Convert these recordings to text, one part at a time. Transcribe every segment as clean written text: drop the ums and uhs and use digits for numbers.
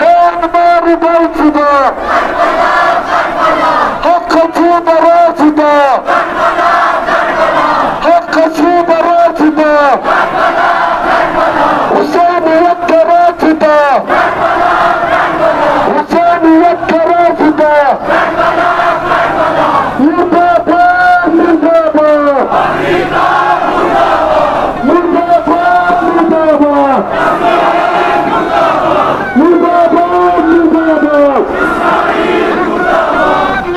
Kanmari Baytida, Hakkati Baratida, Hakkati Baratida, Husayniyat Karatida, Husayniyat Karatida, Murdabad, Murdabad, Murdabad, Murdabad, Murdabad, Murdabad,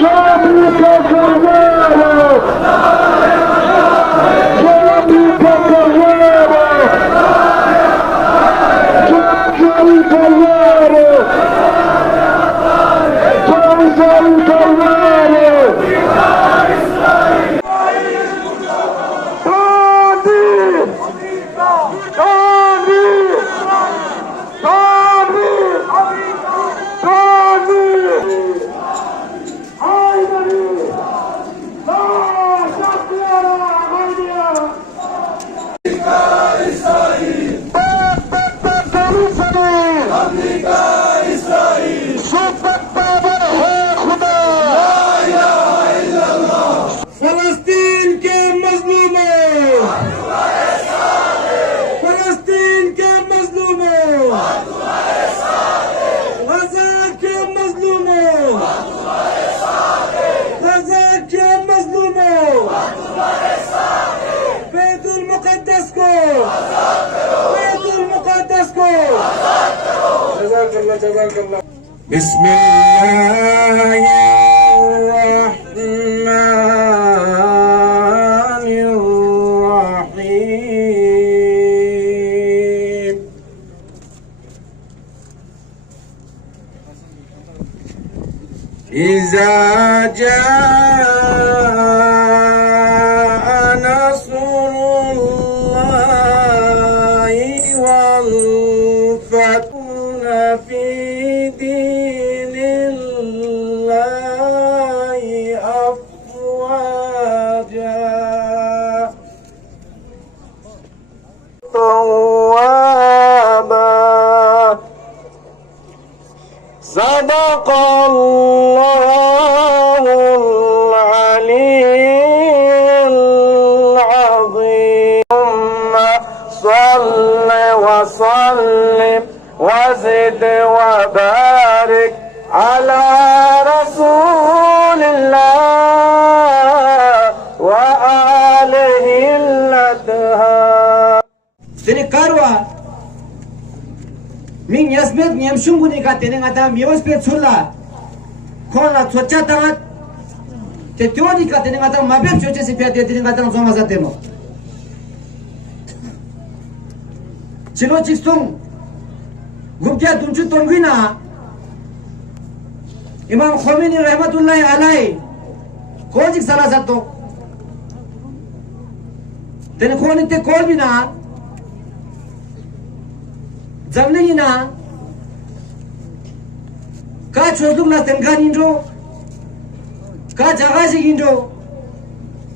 Jammu ka Karwara, Jammu ka Karwara, Jammu Karwara, Jammu Karwara. فلسطین کے مظلوموں، فلسطین کے مظلوموں، غزہ کے مظلوموں، غزہ کے مظلوموں، بیت المقدس کو، بیت المقدس کو جزاک اللہ، جزاک اللہ. بسم اللہ الرحمن الرحیم. اذا جاء نصر الله والفتح في دين الله أفواجا توابا. صدق الله العلي العظيم. صل وسلم وزد وبارك على رسول الله وآله الأطهار. Seni karwa min yasmet nyamshunguni ka teneng ata mios pe chulla kona chocha tangat te tioni ka teneng ata mabem choche se pe teneng ata zoma zatemo chilo chistung gupja tunchu tongina Imam Khomeini rahmatullahi alayhi kojik salasato ten khoni te kolbina zamnina ka chozluk la tenkan indro ka jagaji indro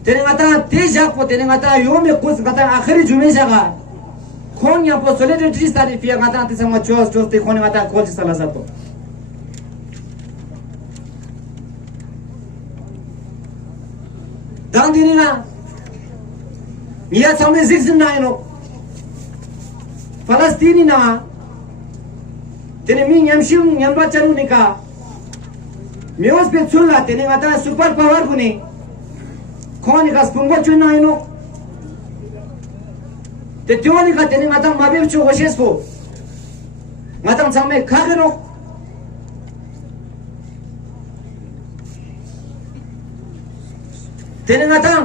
tenengata teja ko tenengata yome kus kata akhiri jume jaga khon ya po solidarity stari fia kata te sama chos te khoni kata kojik salasato dang dinina ya samne zigzin na ino Falastini na tene mi nyamshim nyamba charu nika mios pe chulla tene ngata super power gune khoni ka spumbo chuna ino te tioni ka tene ngata mabe chu washespo ngata samme khagero tene ngata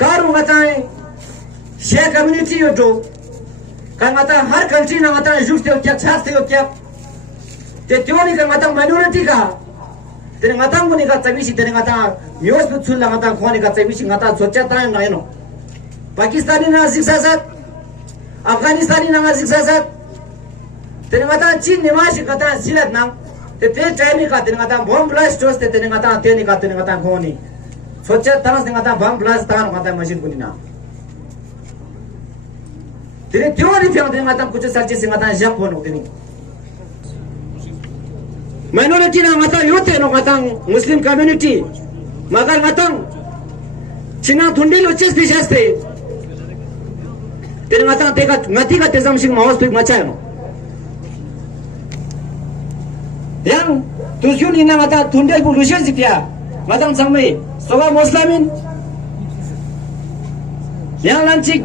karu ngata share community ہو تو کہتا ہر country نہ متا جوتے ہو کیا چھاتے ہو کیا تے تیونی کا متا مائنورٹی کا تیرے متا مونی کا تمیشی تیرے متا میوس پہ چھل متا خوانی کا تمیشی متا سوچا تا نہ نو پاکستانی نہ سیاست افغانستانی نہ سیاست تیرے متا چین نمائش کتا سیلت نہ تے تے ٹائم کا تیرے متا بم بلاسٹ ہوتے تیرے متا تیرے کا تیرے متا خوانی سوچا تا نہ متا بم بلاسٹ تا متا مشین کو نہ Jadi teori yang matang kucu saja si matang Jepun ini. Minority na matang yote no matang Muslim community. Magar matang Cina thundil uches dishaste. Teri matang teka ngati ka tezam sing mawas pik macay no. Yang tujuan ini matang thundil pulusan sikya. Matang sampai soga Muslimin. Yang lancik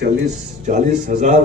40,000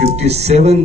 57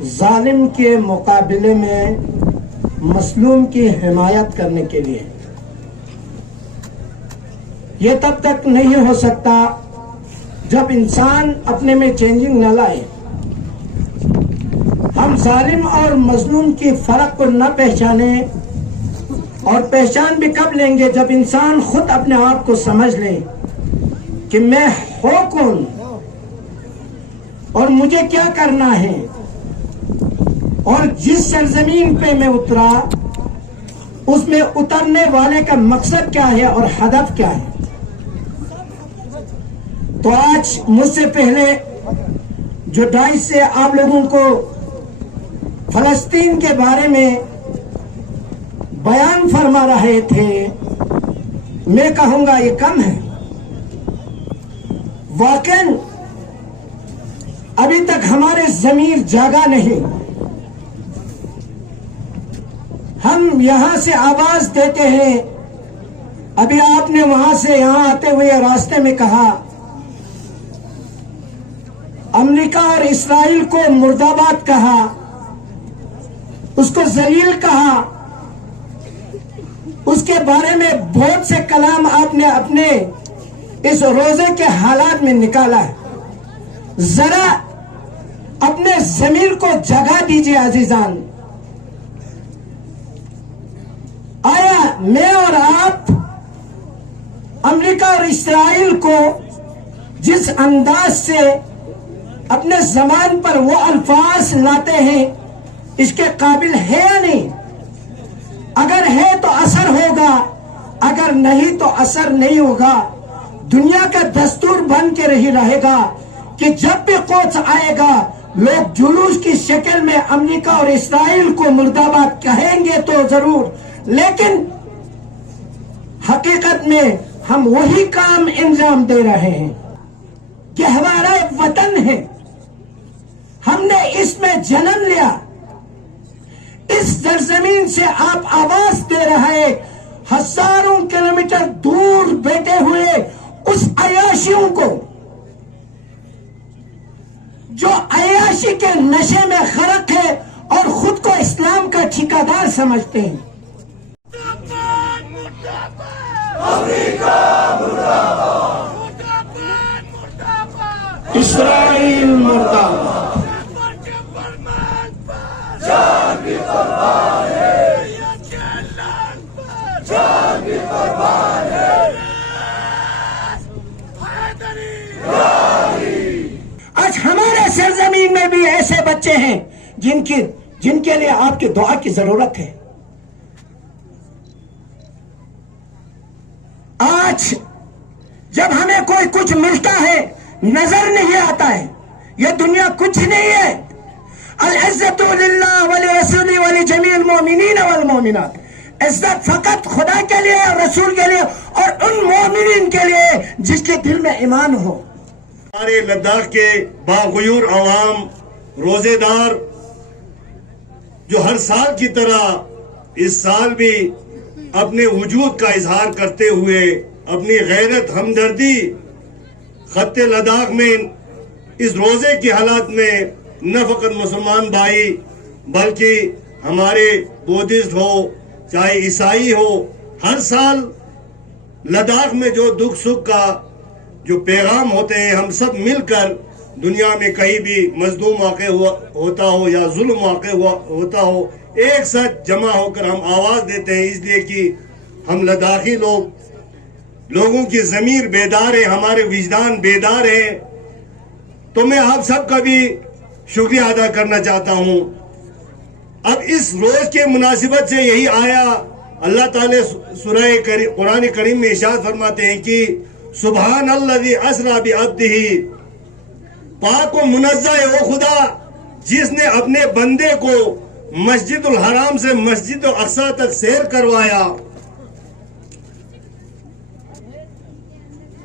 ظالم کے مقابلے میں مظلوم کی حمایت کرنے کے لیے. یہ تب تک نہیں ہو سکتا جب انسان اپنے میں چینجنگ نہ لائے. ہم ظالم اور مظلوم کی فرق کو نہ پہچانے، اور پہچان بھی کب لیں گے جب انسان خود اپنے آپ کو سمجھ لے کہ میں ہوں کون اور مجھے کیا کرنا ہے، اور جس سرزمین پہ میں اترا اس میں اترنے والے کا مقصد کیا ہے اور ہدف کیا ہے. تو آج مجھ سے پہلے جو ڈائس سے آپ لوگوں کو فلسطین کے بارے میں بیان فرما رہے تھے، میں کہوں گا یہ کم ہے. واقعاً ابھی تک ہمارے ضمیر جاگا نہیں. ہم یہاں سے آواز دیتے ہیں. ابھی آپ نے وہاں سے یہاں آتے ہوئے راستے میں کہا امریکہ اور اسرائیل کو مرد آباد کہا، اس کو ذلیل کہا، اس کے بارے میں بہت سے کلام آپ نے اپنے اس روزے کے حالات میں نکالا ہے. ذرا اپنے ضمیر کو جگا دیجئے عزیزان. آیا میں اور آپ امریکہ اور اسرائیل کو جس انداز سے اپنے زبان پر وہ الفاظ لاتے ہیں اس کے قابل ہے یا نہیں؟ اگر ہے تو اثر ہوگا، اگر نہیں تو اثر نہیں ہوگا. دنیا کا دستور بن کے رہے گا کہ جب بھی قدس آئے گا لوگ جلوس کی شکل میں امریکہ اور اسرائیل کو مرد آباد کہیں گے تو ضرور، لیکن حقیقت میں ہم وہی کام انجام دے رہے ہیں کہ ہمارا وطن ہے، ہم نے اس میں جنم لیا. اس سرزمین سے آپ آواز دے رہے ہزاروں کلومیٹر دور بیٹھے ہوئے اس عیاشیوں کو جو عیاشی کے نشے میں غرق ہے اور خود کو اسلام کا ٹھیکیدار سمجھتے ہیں. اسرائیل مردہ آج ہمارے سرزمین میں بھی ایسے بچے ہیں جن کے لیے آپ کی دعا کی ضرورت ہے. آج جب ہمیں کوئی کچھ ملتا ہے نظر نہیں آتا ہے. یہ دنیا کچھ نہیں ہے. العزت للہ ولرسولہ ولجمیع المؤمنین والمؤمنات. عزت فقط خدا کے لیے اور رسول کے لیے اور ان مومنین کے لیے جس کے دل میں ایمان ہو. ہمارے لداخ کے باغیور عوام روزے دار جو ہر سال کی طرح اس سال بھی اپنے وجود کا اظہار کرتے ہوئے اپنی غیرت ہمدردی خط لداخ میں اس روزے کی حالات میں نہ فقط مسلمان بھائی بلکہ ہمارے بودھسٹ ہو چاہے عیسائی ہو، ہر سال لداخ میں جو دکھ سکھ کا جو پیغام ہوتے ہیں ہم سب مل کر دنیا میں کہیں بھی مظلوم واقع ہوتا ہو یا ظلم واقع ہوتا ہو ایک ساتھ جمع ہو کر ہم آواز دیتے ہیں، اس لیے کہ ہم لداخی لوگوں کی ضمیر بیدار ہے، ہمارے وجدان بیدار ہیں. تو میں آپ سب کا بھی شکریہ ادا کرنا چاہتا ہوں. اب اس روز کے مناسبت سے یہی آیا اللہ تعالی سورہ قرآن کریم میں ارشاد فرماتے ہیں کہ سبحان الذی اسری بعبدہ، پاک و منزہ ہے وہ خدا جس نے اپنے بندے کو مسجد الحرام سے مسجد اقصی تک سیر کروایا.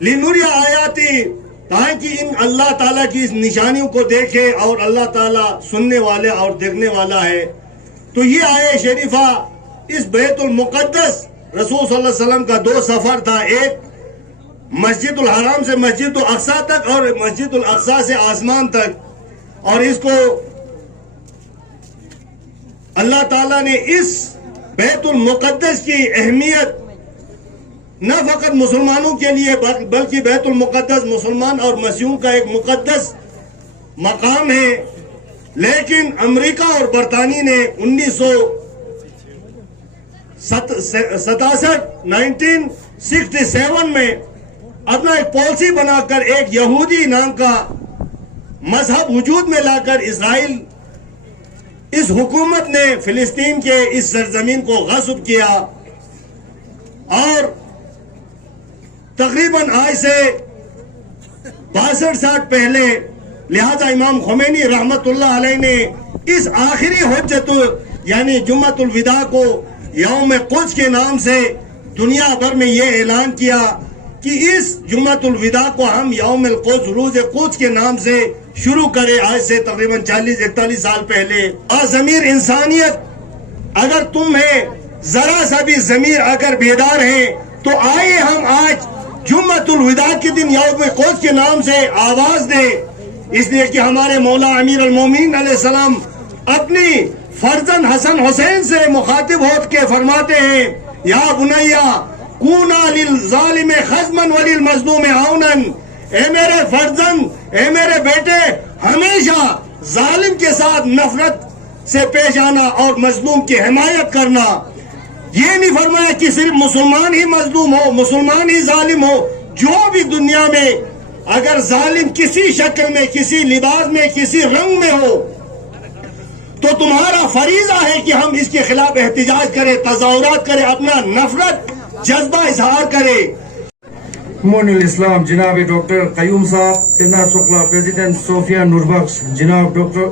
لنوری آیاتی، تاکہ ان اللہ تعالیٰ کی اس نشانیوں کو دیکھے، اور اللہ تعالیٰ سننے والے اور دیکھنے والا ہے. تو یہ آیت شریفہ اس بیت المقدس رسول صلی اللہ علیہ وسلم کا 2 سفر تھا، ایک مسجد الحرام سے مسجد الاقصی تک اور مسجد الاقصی سے آسمان تک، اور اس کو اللہ تعالیٰ نے اس بیت المقدس کی اہمیت نہ فقط مسلمانوں کے لیے بلکہ بیت المقدس مسلمان اور مسیحیوں کا ایک مقدس مقام ہے، لیکن امریکہ اور برطانیہ نے 1967 میں اپنا ایک پالیسی بنا کر ایک یہودی نام کا مذہب وجود میں لا کر اسرائیل اس حکومت نے فلسطین کے اس سرزمین کو غصب کیا، اور تقریباً آج سے 62 پہلے لہذا امام خمینی رحمت اللہ علیہ نے اس آخری حجت یعنی جمعۃ الوداع کو یوم قدس کے نام سے دنیا بھر میں یہ اعلان کیا کہ اس جمعۃ الوداع کو ہم یوم القدس روز قدس کے نام سے شروع کرے، آج سے تقریباً 40-41 سال پہلے۔ ضمیر انسانیت اگر تم ہے، ذرا سا بھی ضمیر اگر بیدار ہے تو آئیے ہم آج جمعۃ الوداع کے دن یوم قدس کے نام سے آواز دے، اس لیے کہ ہمارے مولا امیر المومنین علیہ السلام اپنی فرزند حسن حسین سے مخاطب ہو کے فرماتے ہیں، یا بنیا کونا للظالم خصما وللمظلوم عونا، اے میرے فرزند، اے میرے بیٹے، ہمیشہ ظالم کے ساتھ نفرت سے پیش آنا اور مظلوم کی حمایت کرنا۔ یہ نہیں فرمایا کہ صرف مسلمان ہی مظلوم ہو، مسلمان ہی ظالم ہو، جو بھی دنیا میں اگر ظالم کسی شکل میں، کسی لباس میں، کسی رنگ میں ہو تو تمہارا فریضہ ہے کہ ہم اس کے خلاف احتجاج کریں، تظاہرات کریں، اپنا نفرت جذبہ اظہار کریں۔ مون الاسلام جناب ڈاکٹر قیوم صاحب، تنا شکلا پریزیڈنٹ صوفیہ نوربخش، جناب ڈاکٹر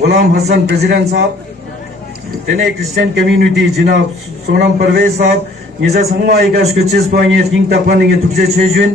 غلام حسن پریزیڈنٹ صاحب، تنے کرسچن کمیونٹی جناب سونم پرویز صاحب، یہ سنگما ایک اشکچس پائیں گے تھنگ تپانیں گے تکجے چھے جوین